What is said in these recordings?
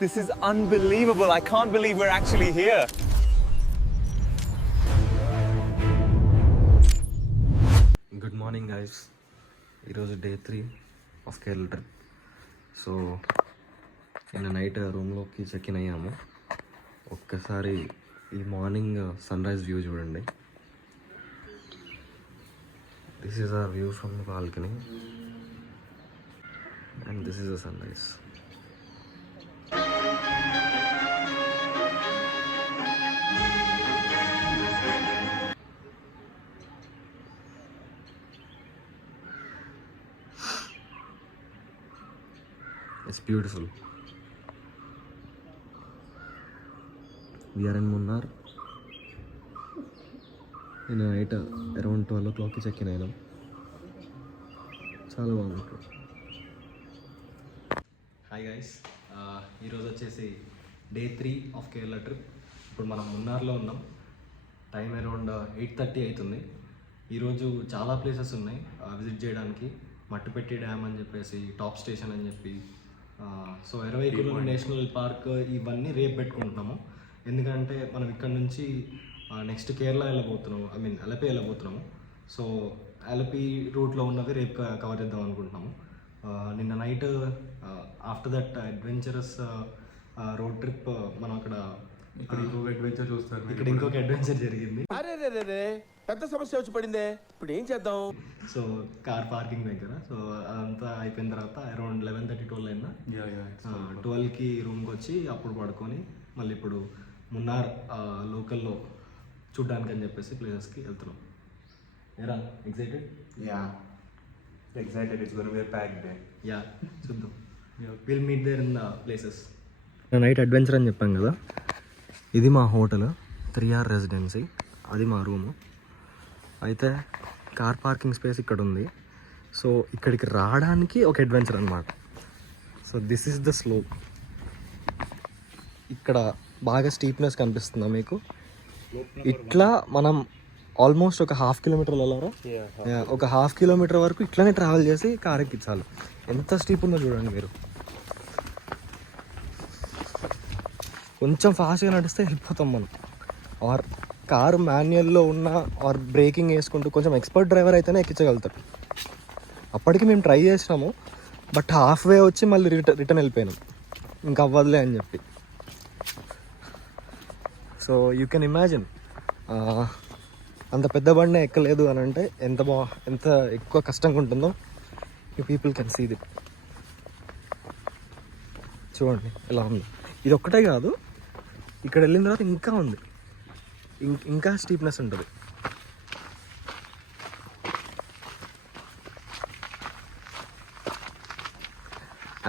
This is unbelievable. I can't believe we're actually here. Good morning guys. ఈరోజు day 3 of Kerala ట్రిప్. So నిన్న night రూమ్లోకి check in అయ్యాము. ఒక్కసారి ఈ మార్నింగ్ సన్ రైజ్ వ్యూ చూడండి. This is our view from the balcony and this is the sunrise. It's beautiful. We are in Munnar. In a night around 12 o'clock check in ayinam. చాలా బాగుంది. Hi guys, ఈరోజు వచ్చేసి day 3 of Kerala trip. ఇప్పుడు మనం మున్నార్లో ఉన్నాం. Time around 8:30 అవుతుంది. ఈరోజు చాలా ప్లేసెస్ ఉన్నాయి విజిట్ చేయడానికి. మట్టుపెట్టి డ్యామ్ అని చెప్పేసి, టాప్ స్టేషన్ అని చెప్పి, సో ఎరవైకులు నేషనల్ పార్క్, ఇవన్నీ రేపు పెట్టుకుంటున్నాము. ఎందుకంటే మనం ఇక్కడ నుంచి నెక్స్ట్ కేరళ వెళ్ళబోతున్నాము, అలపి వెళ్ళబోతున్నాము. సో అలపి రూట్లో ఉన్నవి రేపు కవర్ చేద్దాం అనుకుంటున్నాము. నిన్న night after that adventurous road trip మనం అక్కడ ఇంకొక అడ్వెంచర్ చూస్తారు. ఇక్కడ ఇంకొక అడ్వెంచర్ జరిగింది. పెద్ద సమస్య వచ్చి పడిందే, ఇప్పుడు ఏం చేద్దాం? సో కార్ పార్కింగ్ దగ్గర, సో అదంతా అయిపోయిన తర్వాత అరౌండ్ 11:30 12 అయిందా, 12కి రూమ్కి వచ్చి అప్పుడు పడుకొని మళ్ళీ ఇప్పుడు మున్నార్ లోకల్లో చూడ్డానికి అని చెప్పేసి ప్లేసెస్కి వెళ్తున్నాం. ఏరా excited? Excited. It's going to be a packed day. Yeah, చూద్దాం. Will meet there in the places. Night adventure అని చెప్పాం కదా, ఇది మా హోటల్ 3R రెసిడెన్సీ, అది మా రూము. అయితే కార్ పార్కింగ్ స్పేస్ ఇక్కడ ఉంది. సో ఇక్కడికి రావడానికి ఒక అడ్వెంచర్ అనమాట. So this is the slope. ఇక్కడ బాగా స్టీప్నెస్ కనిపిస్తుందా మీకు? ఇట్లా మనం ఆల్మోస్ట్ ఒక 1/2 కిలోమీటర్ వెళ్ళారా, ఒక 1/2 కిలోమీటర్ వరకు ఇట్లానే ట్రావెల్ చేసి కార్ ఎక్కించాలి. ఎంత స్టీప్ ఉందో చూడండి మీరు. కొంచెం ఫాస్ట్గా నడిస్తే వెళ్ళిపోతాం మనం. ఆర్ కారు మాన్యువల్లో ఉన్న ఆర్ బ్రేకింగ్ వేసుకుంటూ కొంచెం ఎక్స్పర్ట్ డ్రైవర్ అయితేనే ఎక్కించగలుగుతాడు. అప్పటికి మేము ట్రై చేసినాము, బట్ హాఫ్ వే వచ్చి మళ్ళీ రిటర్న్ వెళ్ళిపోయినాం, ఇంకా అవ్వదులే అని చెప్పి. సో యూ కెన్ ఇమాజిన్, అంత పెద్ద బండి ఎక్కలేదు అని అంటే ఎంత ఎక్కువ కష్టంగా ఉంటుందో యూ పీపుల్ కెన్ సీ దిట్. చూడండి ఎలా ఉంది. ఇది ఒక్కటే కాదు, ఇక్కడ వెళ్ళిన తర్వాత ఇంకా ఉంది, ఇంకా స్టీప్నెస్ ఉంటుంది.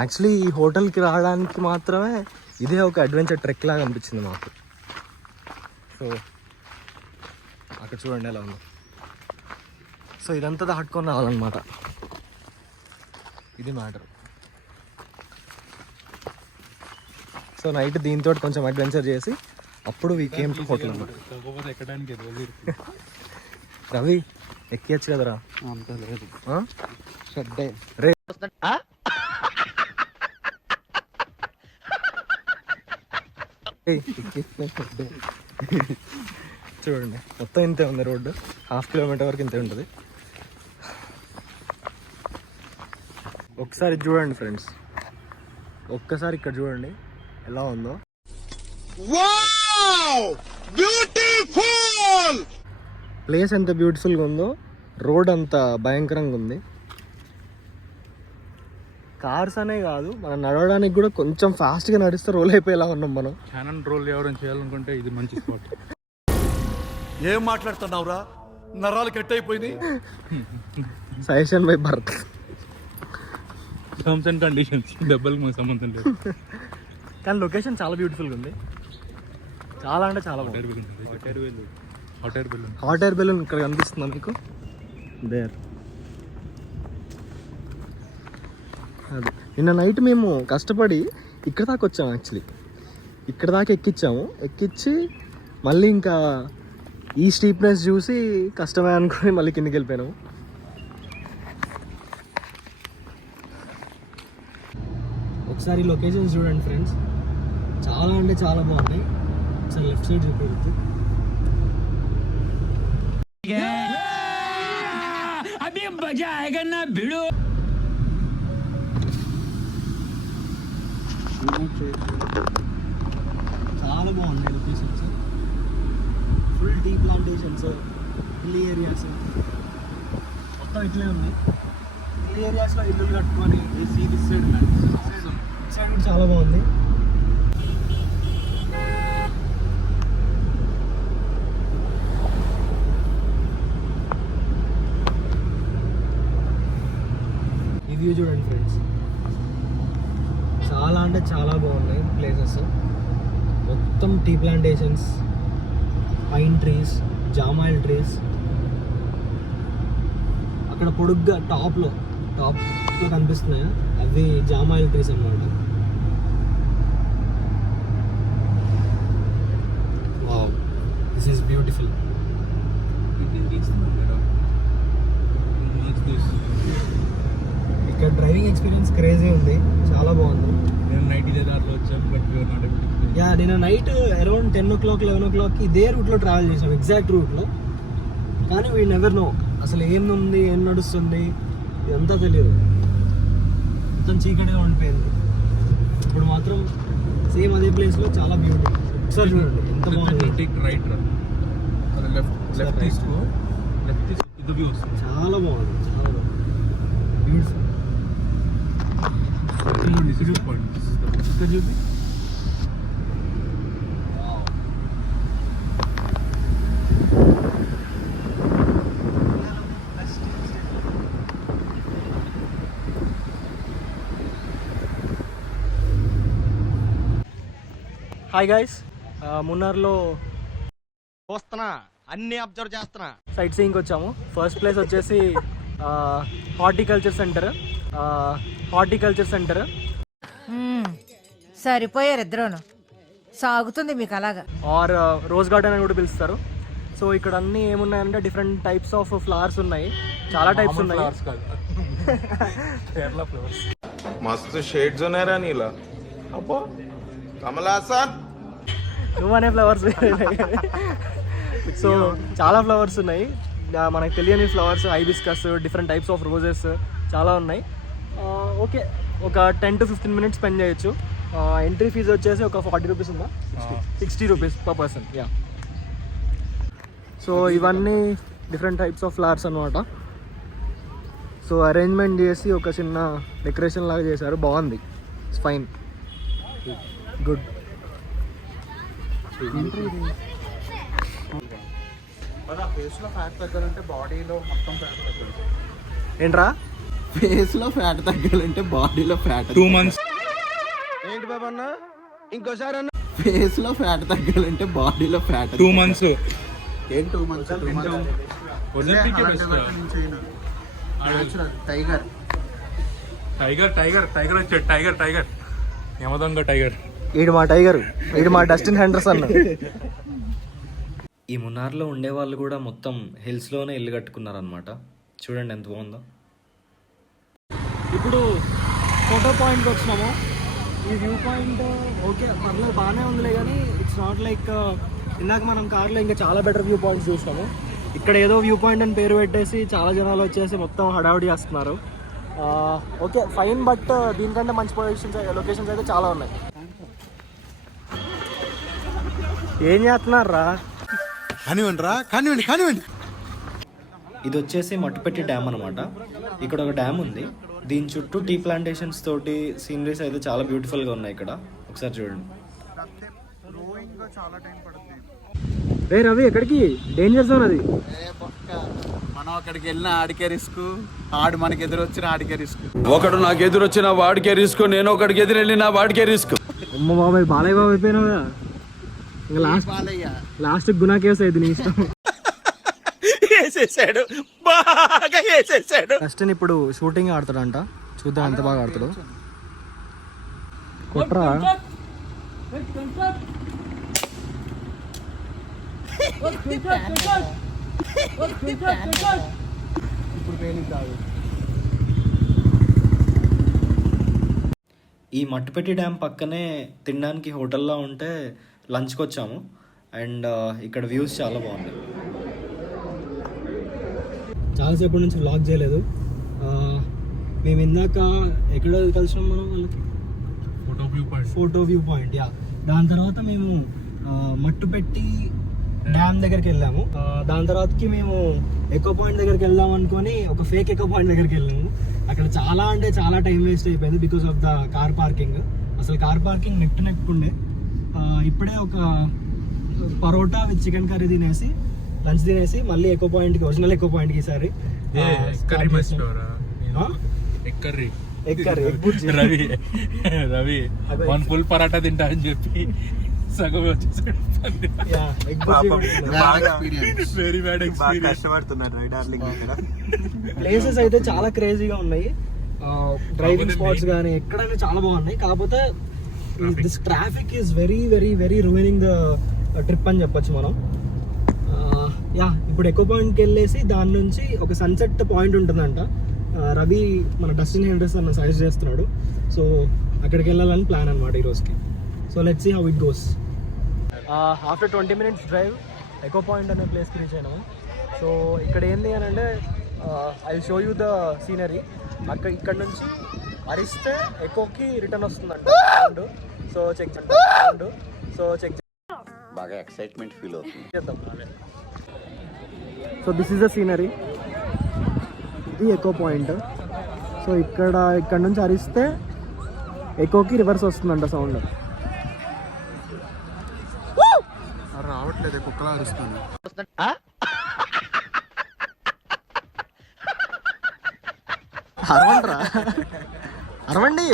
యాక్చువల్లీ ఈ హోటల్కి రావడానికి మాత్రమే ఇదే ఒక అడ్వెంచర్ ట్రెక్ లాగా అనిపించింది మాకు. సో అక్కడ చూడండి ఎలా ఉందో. సో ఇదంతా దాటుకొని రావాలన్నమాట, ఇది మ్యాటర్. సో నైట్ దీంతో కొంచెం అడ్వెంచర్ చేసి అప్పుడు వీ కేమ్ టు హోటల్ అన్నమాట. రవి ఎక్కియచ్చు కదరా? రే చూడండి, మొత్తం ఇంతే ఉంది రోడ్డు. 1/2 కిలోమీటర్ వరకు ఇంతే ఉంటుంది. ఒకసారి చూడండి ఫ్రెండ్స్, ఒక్కసారి ఇక్కడ చూడండి ఎలా ఉందో. ప్లేస్ ఎంత బ్యూటిఫుల్గా ఉందో, రోడ్ అంత భయంకరంగా ఉంది. కార్స్ అనే కాదు, మనం నడవడానికి కూడా కొంచెం ఫాస్ట్గా నడిస్తే రోల్ అయిపోయేలా ఉన్నాం మనం. క్యానన్ రోల్ ఎవరైనా చేయాలనుకుంటే ఇది మంచి స్పాట్. ఏం మాట్లాడుతున్నావురా, నరాలు కట్ అయిపోయింది. Suggestion by Bharat. Terms and conditions, డబ్బులకు మాకు సంబంధం లేదు. కానీ లొకేషన్ చాలా బ్యూటిఫుల్గా ఉంది, చాలా అంటే చాలా బాగుంది. హాట్ ఎయిర్ బెలూన్ ఇక్కడ కనిపిస్తుందా మీకు? దేర్. అది నిన్న నైట్ మేము కష్టపడి ఇక్కడ దాకా వచ్చాము. యాక్చువల్లీ ఇక్కడ దాకా ఎక్కించి మళ్ళీ ఇంకా ఈ స్టీప్నెస్ చూసి కష్టమే అనుకుని మళ్ళీ కిందకి వెళ్ళిపోయాము. ఒకసారి లొకేషన్స్ చూడండి ఫ్రెండ్స్, చాలా అంటే చాలా బాగున్నాయి. ఒకసారి లెఫ్ట్ సైడ్ చూపించు. చాలా బాగున్నాయి locations. Full tea plantations, hill areas మొత్తం ఇట్లే ఉన్నాయి. హిల్ ఏరియాస్లో ఇల్లు కట్టుకొని సైడ్ కూడా చాలా బాగుంది. ఈ వ్యూ చూడండి ఫ్రెండ్స్, చాలా అంటే చాలా బాగున్నాయి ప్లేసెస్. మొత్తం టీ ప్లాంటేషన్స్, పైన్ ట్రీస్, జామాయిల్ ట్రీస్. అక్కడ పొడుగ్గా టాప్లో కనిపిస్తున్నాయి అవి జామాయిల్ ట్రీస్ అన్నమాట. Wow, this is beautiful. ఇక్కడ డ్రైవింగ్ ఎక్స్పీరియన్స్ క్రేజీ ఉంది, చాలా బాగుంది. నేను నైట్ ఇదే దారిలో వచ్చాను, but we are not able to. Yeah, నేను నైట్ అరౌండ్ 10 o'clock 11 o'clock ఇదే రూట్లో ట్రావెల్ చేసాం, ఎగ్జాక్ట్ రూట్లో. కానీ వీ నెవర్ నో అసలు ఏముంది, ఏం నడుస్తుంది ఇదంతా తెలియదు. మొత్తం చీకటిగా ఉండిపోయింది. ఇప్పుడు మాత్రం సేమ్ అదే ప్లేస్లో చాలా బ్యూటీ. ఒకసారి చూడండి ఎంత బాగుంది. టేక్ రైట్ రా, అది లెఫ్ట్ తీసుకో, లెఫ్ట్ తీసుకో, ఇది వ్యూ వస్తుంది. చాలా బాగుంది, చాలా బాగుంది, beautiful. This is point, this is the ఇక్కడ చూపి. హాయ్ గైస్, మున్నార్లో చూస్తున్నా, అన్ని అబ్జర్వ్ చేస్తున్నా. సైట్ సీయింగ్కి వచ్చాము. ఫస్ట్ ప్లేస్ వచ్చేసి హార్టికల్చర్ సెంటర్. సరిపోయారు ఇద్దరును, సాగుతుంది మీకు అలాగా. ఆర్ రోజ్ గార్డెన్ అని కూడా పిలుస్తారు. సో ఇక్కడ అన్నీ ఏమున్నాయంటే డిఫరెంట్ టైప్స్ ఆఫ్ ఫ్లవర్స్ ఉన్నాయి, చాలా టైప్స్ ఉన్నాయి. ఫ్లవర్స్ కాదు, కేరళ ఫ్లవర్స్. मस्त शेड्स ఉన్నాయి రా నీలా. అబ్బో కమలాసన్ నువ్వనే ఫ్లవర్స్. సో చాలా ఫ్లవర్స్ ఉన్నాయి, మనకు తెలియని flowers, hibiscus, different types of roses చాలా ఉన్నాయి. ఓకే, ఒక 10 to 15 minutes స్పెండ్ చేయొచ్చు. ఎంట్రీ ఫీజు వచ్చేసి ఒక 40 rupees ఉందా, 60 rupees per person. Yeah, so ఇవన్నీ డిఫరెంట్ టైప్స్ ఆఫ్ ఫ్లవర్స్ అనమాట. సో అరేంజ్మెంట్ చేసి ఒక చిన్న డెకరేషన్ లాగా చేశారు, బాగుంది. It's fine, good. ఫేస్లో ఫ్యాట్ తగ్గాలంటే బాడీలో మొత్తం ఫ్యాట్ తగ్గాలి. ఏంట్రా? ఫేస్ లో ఫ్యాట్ తగ్గాలంటే బాడీలో ఫ్యాట్ 2 months. ఏంటి బాబా అన్న, ఇంకోసారి అన్న. ఫేస్ లో ఫ్యాట్ తగ్గాలంటే బాడీలో ఫ్యాట్ 2 months. ఏం 2 months? Olympic best. టైగర్ వచ్చాడు. Tiger Yamadonga tiger. ఈడు మా టైగర్, ఈడు మా డస్టిన్ హెండర్సన్. ఈ మున్నార్లో ఉండేవాళ్ళు కూడా మొత్తం హిల్స్లోనే ఇల్లు కట్టుకున్నారనమాట. చూడండి ఎంత బాగుందో. ఇప్పుడు ఫోటో పాయింట్కి వచ్చినాము. ఈ వ్యూ పాయింట్ ఓకే పర్లేదు, బాగానే ఉందిలే, కానీ ఇట్స్ నాట్ లైక్ ఇందాక మనం కార్లో ఇంకా చాలా బెటర్ వ్యూ పాయింట్స్ చూసినాము. ఇక్కడ ఏదో వ్యూ పాయింట్ అని పేరు పెట్టేసి చాలా జనాలు వచ్చేసి మొత్తం హడావుడి చేస్తున్నారు. ఓకే ఫైన్, బట్ దీనికంటే మంచి లొకేషన్స్ అయితే చాలా ఉన్నాయి. ఏం చేస్తున్నారా? కానివ్వండి. ఇది వచ్చేసి మట్టుపెట్టి డ్యామ్ అనమాట. ఇక్కడ ఒక డ్యామ్ ఉంది, దీని చుట్టూ టీ ప్లాంటేషన్స్ తోటి సీనరీస్ అయితే చాలా బ్యూటిఫుల్గా ఉన్నాయి ఇక్కడ. ఒకసారి చూడండి. రే రవి, ఎక్కడికి? డేంజర్ జోన్ అది. మనం అక్కడికి వెళ్ళిన ఆడికే రిస్క్, ఆడు మనకి ఎదురొచ్చిన ఆడికే రిస్క్. ఒకడు నాకు ఎదురొచ్చిన వాడికే రిస్క్, నేను ఒకడికి ఎదురు వెళ్ళిన వాడికే రిస్క్. అమ్మ బాబాయ్, బాలయ్య బాబు అయిపోయినావు కదా. ఇంకా లాస్ట్ గునా కేసు అయింది నీ ఇష్టం. జస్టిన్ ఇప్పుడు షూటింగ్ ఆడతాడంట, చూద్దాం ఎంత బాగా ఆడతాడు. కొట్రా. ఈ మట్టుపెట్టి డ్యామ్ పక్కనే తినడానికి హోటల్లో ఉంటే లంచ్కి వచ్చాము. అండ్ ఇక్కడ వ్యూస్ చాలా బాగున్నాయి. చాలాసేపటి నుంచి వ్లాగ్ చేయలేదు. మేము ఇందాక ఎక్కడ కలిసినాం మనం వాళ్ళకి, ఫోటో వ్యూ పాయింట్. యా, దాని తర్వాత మేము మట్టుపెట్టి డ్యామ్ దగ్గరికి వెళ్ళాము. దాని తర్వాతకి మేము ఎకో పాయింట్ దగ్గరికి వెళ్దాం అనుకొని ఒక ఫేక్ ఎకో పాయింట్ దగ్గరికి వెళ్ళాము. అక్కడ చాలా అంటే చాలా టైం వేస్ట్ అయిపోయింది because of the car parking. అసలు కార్ పార్కింగ్ నెక్కుండే. ఇప్పుడే ఒక పరోటా విత్ చికెన్ కర్రీ తినేసి లంచ్ తినేసి మళ్ళీ ఎకో పాయింట్కి, ఒరిజినల్ ఎకో పాయింట్కి ఈసారి రవి వన్ ఫుల్ పరాటా తింటా అని చెప్పి సగం వచ్చేసాడు. Very bad experience. ప్లేసెస్ అయితే చాలా క్రేజీగా ఉన్నాయి. డ్రైవింగ్ స్పాట్స్ కానీ ఎక్కడైనా చాలా బాగున్నాయి. కాకపోతే this traffic is very very very ruining the trip అని చెప్పొచ్చు మనం. యా, ఇప్పుడు ఎకో పాయింట్కి వెళ్ళేసి దాని నుంచి ఒక సన్సెట్ పాయింట్ ఉంటుందంట. రవి మన డస్టిన్ హెండ్రస్ అన్న సజెస్ట్ చేస్తున్నాడు. సో అక్కడికి వెళ్ళాలని ప్లాన్ అనమాట ఈరోజుకి. So let's see how it goes. After 20 minutes drive echo point అనే ప్లేస్కి రీచ్ అయినాము. సో ఇక్కడ ఏంది అని అంటే I show you the scenery. ఇక్కడ నుంచి అరిస్తే ఎకోకి రిటర్న్ వస్తుందంట సౌండ్. సో చెక్ బాగా ఎక్సైట్మెంట్ ఫీల్ అవుతుంది. చేద్దాం. So this is the scenery, ఇది ఎకో పాయింట్. సో ఇక్కడ నుంచి అరిస్తే ఎకోకి రివర్స్ వస్తుందంట సౌండ్. రావట్లేదు, కుక్కలా అరుస్తుంది. అరవండి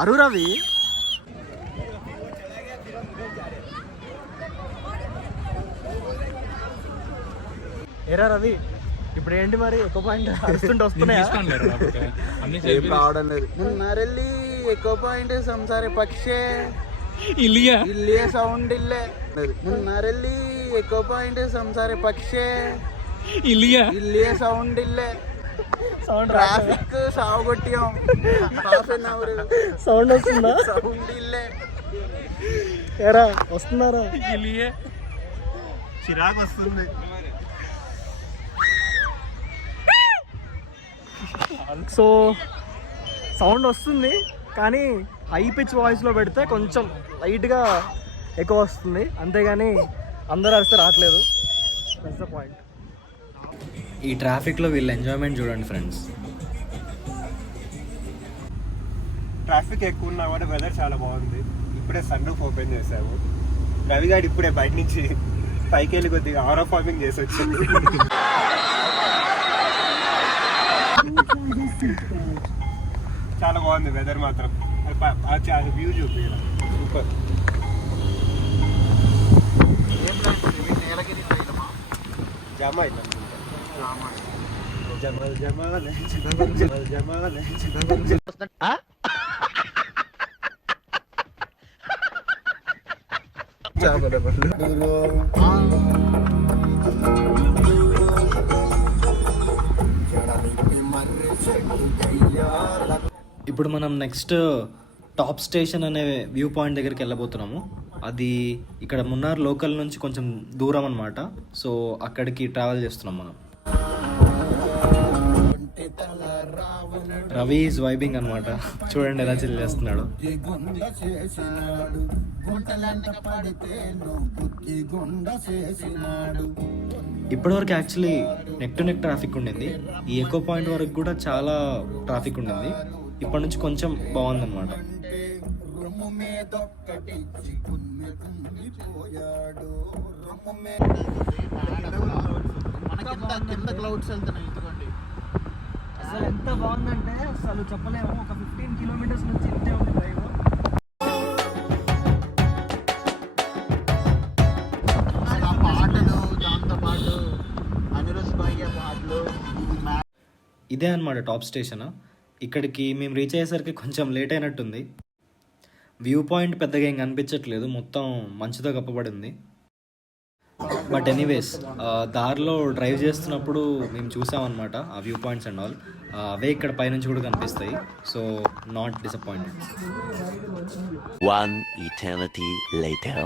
అరు రవి. ఏరా రవి, ఇప్పుడు ఏంటి మరి ఎకో పాయింట్ అరుస్తుంటే వస్తున్నాయా? రావడం లేదు. మున్నారెల్లి ఎకో పాయింట్ సంసారే పక్షే ఇల్లే సౌండ్ ఇల్లే. మున్నారెల్లి ఎకో పాయింట్ సంసారే పక్షే ఇల్లే సౌండ్ ఇల్లే. ట్రాఫిక్ సాగుకొట్టాం. సౌండ్ వస్తుందా? సౌండ్ ఇల్లే. ఏరా వస్తున్నారా? చిరాకు వస్తుంది. సో సౌండ్ వస్తుంది కానీ హై పిచ్ వాయిస్లో పెడితే కొంచెం లైట్గా ఎక్కువ వస్తుంది, అంతేగాని అందరూ అరిస్తే రావట్లేదు. That's the point. ఈ ట్రాఫిక్లో వీళ్ళ ఎంజాయ్మెంట్ చూడండి ఫ్రెండ్స్. ట్రాఫిక్ ఎక్కువ ఉన్నా కూడా వెదర్ చాలా బాగుంది. ఇప్పుడే సన్ రూఫ్ ఓపెన్ చేసాము. రవి గారు ఇప్పుడే బయట నుంచి పైకి వెళ్ళి కొద్దిగా ఆరో ఫార్మింగ్ చేసి వచ్చింది. చాలా బాగుంది వెదర్ మాత్రం. అది వ్యూ చూపించారు, సూపర్. జామా అయితే జమల్ జమాల్ జమల్ జమాల్. ఇప్పుడు మనం నెక్స్ట్ టాప్ స్టేషన్ అనే వ్యూ పాయింట్ దగ్గరికి వెళ్ళబోతున్నాము. అది ఇక్కడ మున్నార్ లోకల్ నుంచి కొంచెం దూరం అనమాట. సో అక్కడికి ట్రావెల్ చేస్తున్నాం మనం. రవి ఈజ్ వైబింగ్ అనమాట. చూడండి ఎలా చిల్ చేస్తున్నాడు. ఇప్పటివరకు actually neck to neck traffic ఉండింది. ఈ ఎకో పాయింట్ వరకు కూడా చాలా ట్రాఫిక్ ఉండింది. ఇప్పటి నుంచి కొంచెం బాగుందన్నమాట. కింద క్లౌడ్స్ వెళ్తున్నాయి. అసలు ఎంత బాగుందంటే అసలు చెప్పలేము. ఒక 15 kilometers నుంచి ఇంతే ఉంది డ్రైవ్. పాటలు, దాంతోపాటు అనిరుద్ భయ్య పాటలు. ఇదే అనమాట టాప్ స్టేషన్. ఇక్కడికి మేము రీచ్ అయ్యేసరికి కొంచెం లేట్ అయినట్టుంది. వ్యూ పాయింట్ పెద్దగా ఏం కనిపించట్లేదు, మొత్తం మంచుతో కప్పబడింది. బట్ ఎనీవేస్ దారిలో డ్రైవ్ చేస్తున్నప్పుడు మేము చూసామన్నమాట ఆ వ్యూ పాయింట్స్ అండ్ ఆల్. అవే ఇక్కడ పైనుంచి కూడా కనిపిస్తాయి. So not disappointed. One eternity later.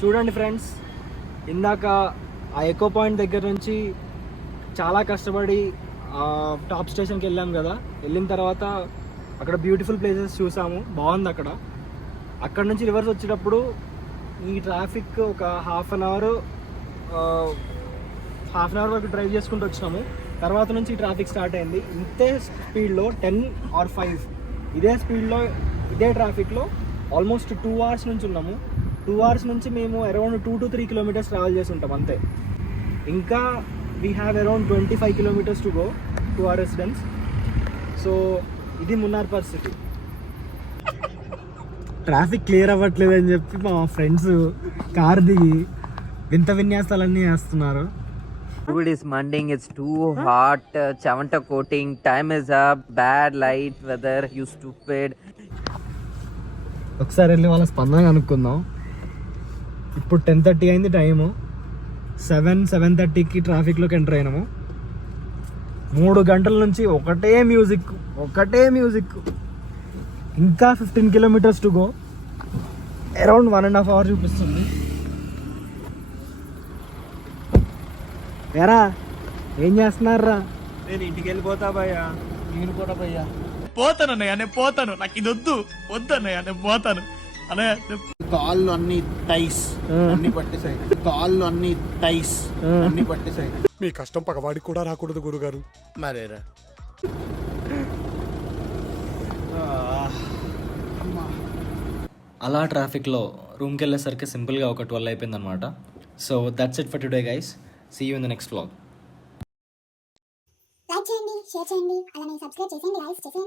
చూడండి ఫ్రెండ్స్, ఇందాక ఆ ఎకో పాయింట్ దగ్గర నుంచి చాలా కష్టపడి టాప్ స్టేషన్కి వెళ్ళాం కదా. వెళ్ళిన తర్వాత అక్కడ బ్యూటిఫుల్ ప్లేసెస్ చూసాము, బాగుంది అక్కడ. అక్కడ నుంచి రివర్స్ వచ్చేటప్పుడు ఈ ట్రాఫిక్ ఒక హాఫ్ అన్ అవర్ వరకు డ్రైవ్ చేసుకుంటూ వచ్చినాము. తర్వాత నుంచి ఈ ట్రాఫిక్ స్టార్ట్ అయింది. ఇంతే స్పీడ్లో 10 or 5 ఇదే స్పీడ్లో ఇదే ట్రాఫిక్లో ఆల్మోస్ట్ 2 hours నుంచి ఉన్నాము. 2 hours నుంచి మేము అరౌండ్ 2 to 3 kilometers ట్రావెల్ చేసి ఉంటాం అంతే. ఇంకా we have around 25 kilometers to go to our residence. So ఇది మున్నార్ పరిస్థితి. ట్రాఫిక్ క్లియర్ అవ్వట్లేదు అని చెప్పి మా ఫ్రెండ్స్ కార్ దిగి వింత విన్యాసాలన్నీ వేస్తున్నారు. Food is mending, it's too hot, chavanta coating, time is up, bad light, weather, you stupid. ఒకసారి వెళ్ళి వాళ్ళ స్పందన కనుక్కుందాం. ఇప్పుడు 10:30 అయింది టైము. 7:30కి ట్రాఫిక్లోకి ఎంటర్ అయినాము. 3 గంటల నుంచి ఒకటే మ్యూజిక్. ఇంకా 15 kilometers to go. Around 1.5 hours చూపిస్తుంది. ఏరా ఏం చేస్తున్నారా? నేను ఇంటికి వెళ్ళిపోతా భయ్యా. నేను కూడా భయ్యా పోతానన్నయ్య, నేను పోతాను. నాకు ఇది వద్దన్నయ్య, నేను పోతాను అన్నయ్య. కాళ్ళు అన్ని టైస్ అన్ని పట్టేసాయి. అన్ని పట్టేసాయి. మీ కష్టం పగవాడికి కూడా రాకూడదు గురుగారు. మరేరా అలా ట్రాఫిక్లో రూమ్కి వెళ్ళేసరికి సింపుల్గా ఒక 12 అయిపోయింది అనమాట. So that's it for today guys. See you in the next vlog. Like చేయండి, షేర్ చేయండి, అలానే సబ్స్క్రైబ్ చేసేయండి, లైక్ చేసేయండి.